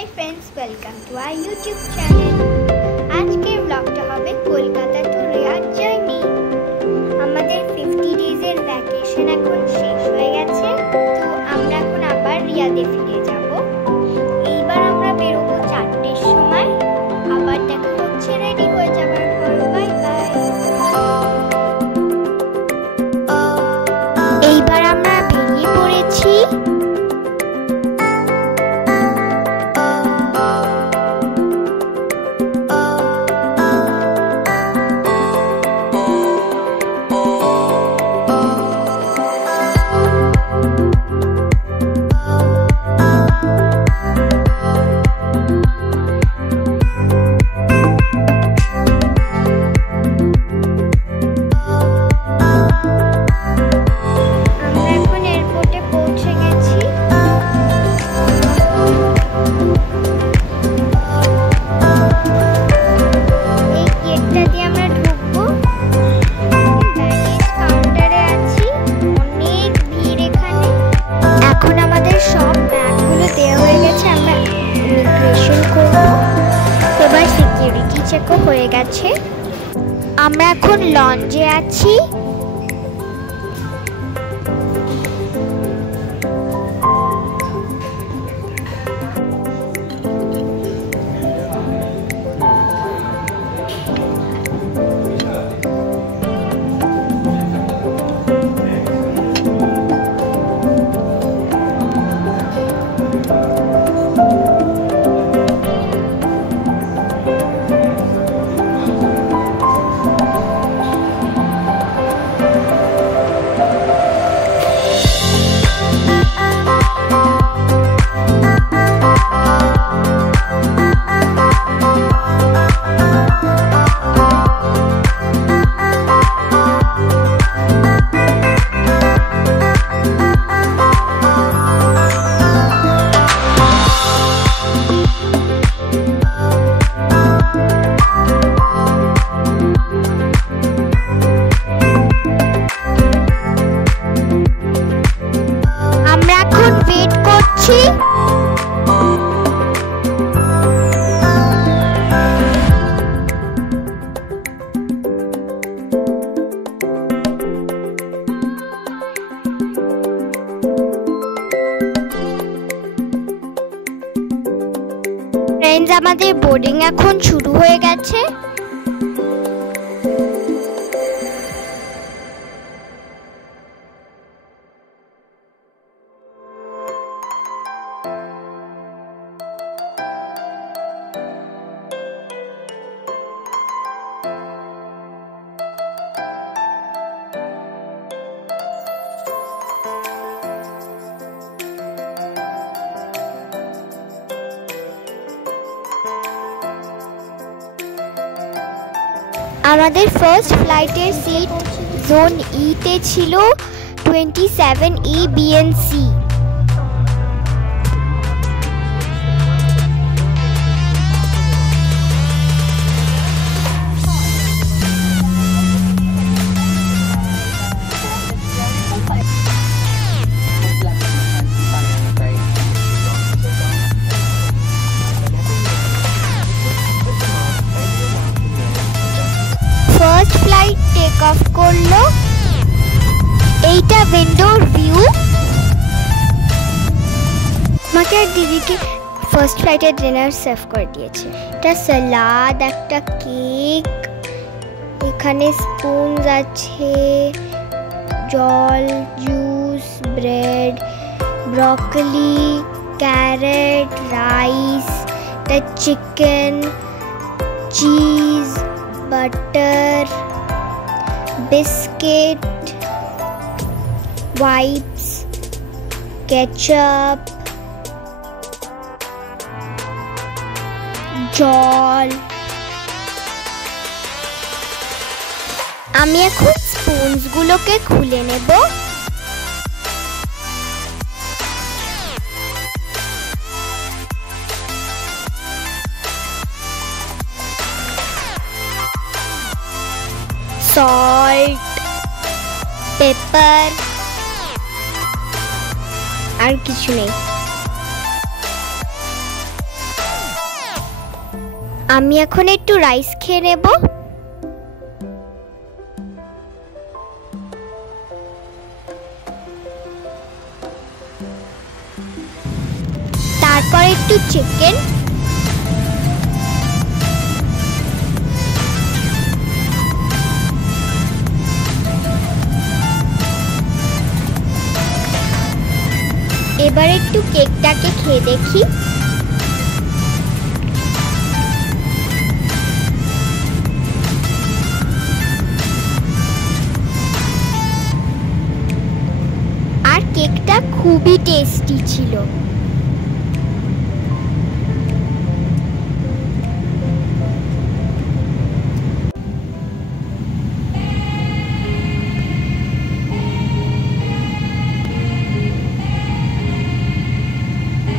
Hi friends, welcome to our YouTube channel. আজকের ব্লগটা হবে কলকাতা টু রিয়াদ জার্নি। আমাদের 50 ডেজ এর ভ্যাকেশন এখন শেষ হয়ে গেছে, তো আমরা এখন আবার রিয়াদে ফিরে যাব। এইবার আমরা বেরোবো 4টের সময়। আবার দেখা হচ্ছে রেডি হয়ে যাবার পর। Bye bye. এইবার আমরা বেরিয়ে পড়েছি। চেকও হয়ে গেছে। আমরা এখন লঞ্চে আছি। ফ্রেন্ডস, আমাদের বোর্ডিং এখন শুরু হয়ে গেছে। আমাদের ফার্স্ট ফ্লাইটের সিট জোন ই তে ছিল 27E BNC। First flight take off করলো। এইটা উইন্ডোর ভিউ। আমাকে আর দিদিকে ফার্স্ট ফ্লাইটের ডিনার সার্ভ করে দিয়েছে। এটা সালাদ, একটা কেক, এখানে স্পুনস আছে, জল, juice, bread, broccoli, carrot, rice, এটা chicken, cheese, butter, biscuit, wipes, ketchup, জল। আমি এখন স্পুনস গুলোকে খুলে নেব। salt, pepper, আর কিছু নেই। আমি এখন একটু রাইস খেয়ে নেব। তারপর একটু চিকেন, এবার একটু কেকটাকে খেয়ে দেখি। আর কেকটা খুবই টেস্টি ছিল।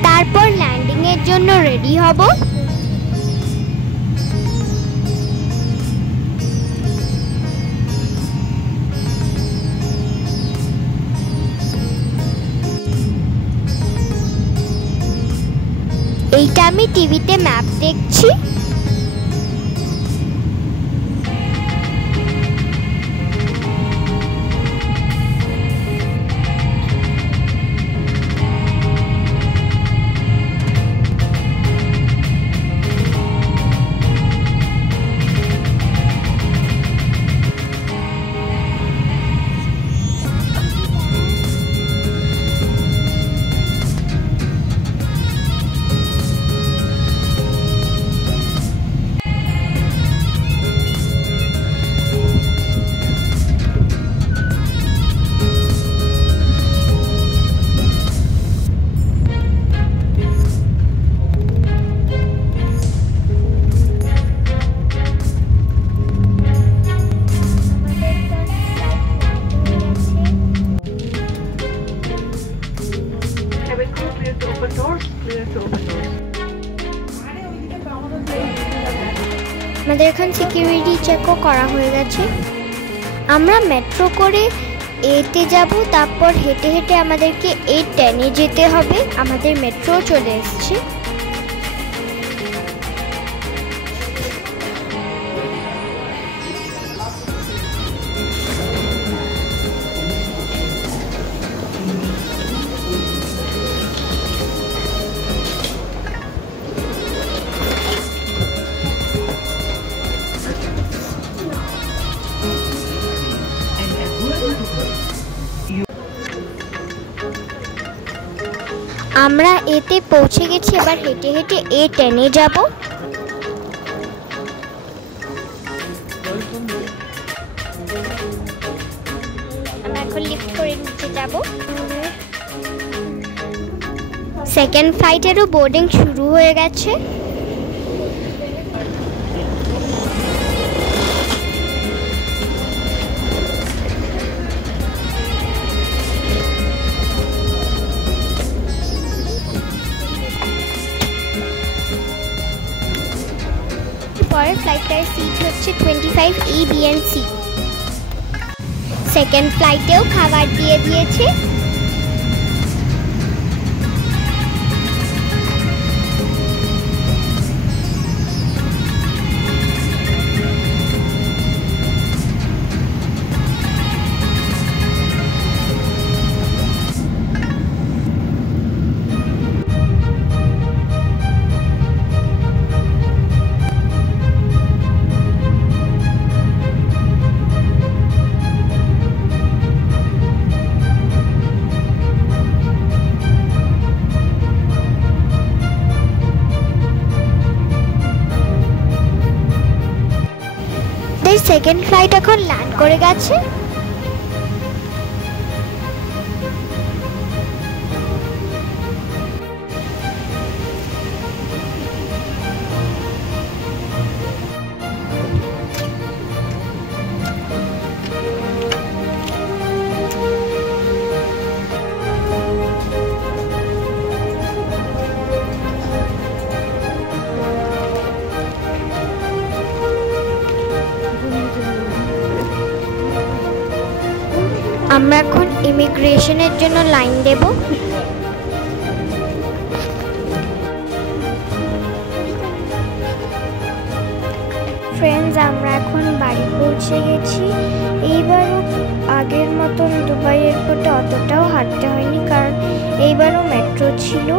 তারপর ল্যান্ডিং এর জন্য রেডি হব। এইটা আমি টিভিতে ম্যাপ দেখছি। আমাদের এখন সিকিউরিটি চেকও করা হয়ে গেছে। আমরা মেট্রো করে এতে যাব, তারপর হেঁটে হেঁটে আমাদেরকে A10-এ যেতে হবে। আমাদের মেট্রো চলে এসেছে। আমরা এতে পৌঁছে গেছি। এবার হেঁটে হেঁটে A10-এ যাব। আমরা এখন লিফট করে নিচে যাব। সেকেন্ড ফ্লাইটেরও বোর্ডিং শুরু হয়ে গেছে। পরের ফ্লাইটটার সিট হচ্ছে 25A, B and C। Second ফ্লাইটেও খাবার দিয়ে দিয়েছে। সেকেন্ড ফ্লাইট এখন ল্যান্ড করে গেছে। আমরা এখন ইমিগ্রেশনের জন্য লাইন দেব। ফ্রেন্ডস, আমরা এখন বাড়ি পৌঁছে গেছি। এইবারও আগের মতন দুবাই এয়ারপোর্টে অতটাও হাঁটতে হয়নি, কারণ এইবারও মেট্রো ছিল।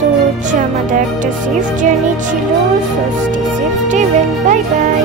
তো হচ্ছে আমাদের একটা সেফ জার্নি ছিল। So stay safe, stay well, bye bye.